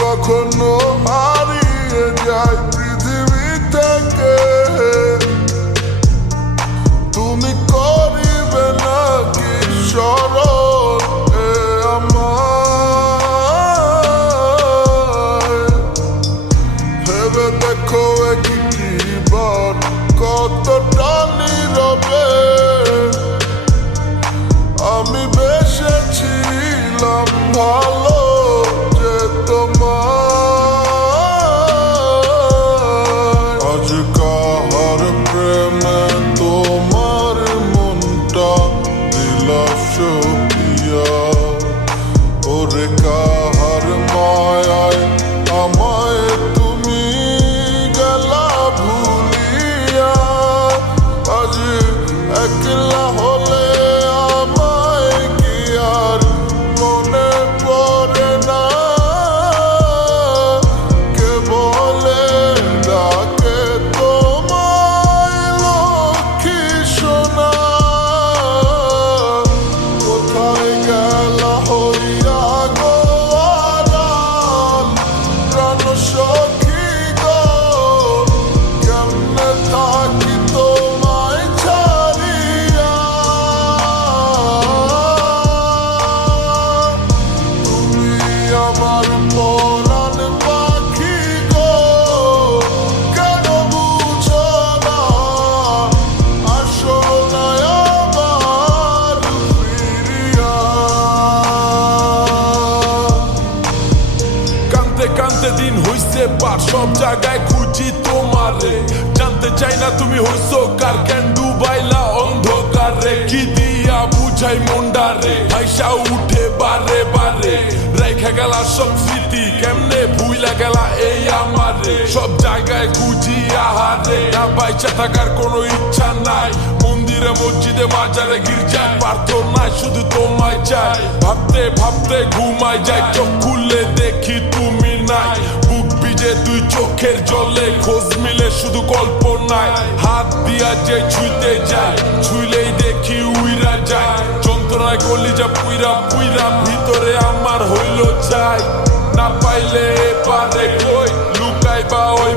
কখনো হারিয়ে যায় পৃথিবী থেকে, তুমি করিবে নাকি স্মরণ আমায়? ভেবে দেখো একটিবার কতটা নীরবে আমি বেসেছিলাম ভালো যে তোমার। আজ কাহার প্রেমে তোমার মনটা দিলা সপিয়া, ওরে কাহার মায়ায় আমায় তুমি গেলা ভুলিয়া। আজ একলা হলে আমায় কি আর মনে পড়ে না? কে বলে ডাকে তোমায় লক্ষ্মী সোনা? কোথায় গেলা হইয়া গো আড়াল প্রাণ সখী গো? কেমনে থাকি তোমায় ছাড়িয়া? তুমি আমার পরাণ পাখি গো, কেন বুঝো না? আসো না আবার ফিরিয়া। কানতে কানতে দিন হইছে পার, সব জায়গায় খুঁজি তোমারে। জানতে চাই না তুমি হইছো কার, কেন ডুবাইলা অন্ধকারে? কি দিয়া বুঝাই মন্ডারে, ভাইসা উঠে বারে বারে। রেখে গেলা সব স্মৃতি, কেমনে ভুইলা গেলা এই আমারে। সব জায়গায় খুঁজি আহারে, না বাইচা থাকার কোনো ইচ্ছা নাই। মন্দিরে মসজিদে মাজারে গির্জায় প্রার্থনায় শুধু তোমায় চাই। ভাবতে ভাবতে ঘুমাই যাই, চোখ খুললে দেখি তুমি নাই। বুক ভিজে দুই চোখের জলে, খোঁজ মিলে শুধু কল্পনায়। হাত দিয়া যে ছুঁইতে যায়, ছুঁইলেই দেখি উইরা যায়। যন্ত্রণায় কলিজা পুইরা পুইরা ভিতরে আমার হইল চাই। না পাইলে এপারে কই লুকাইবা ওই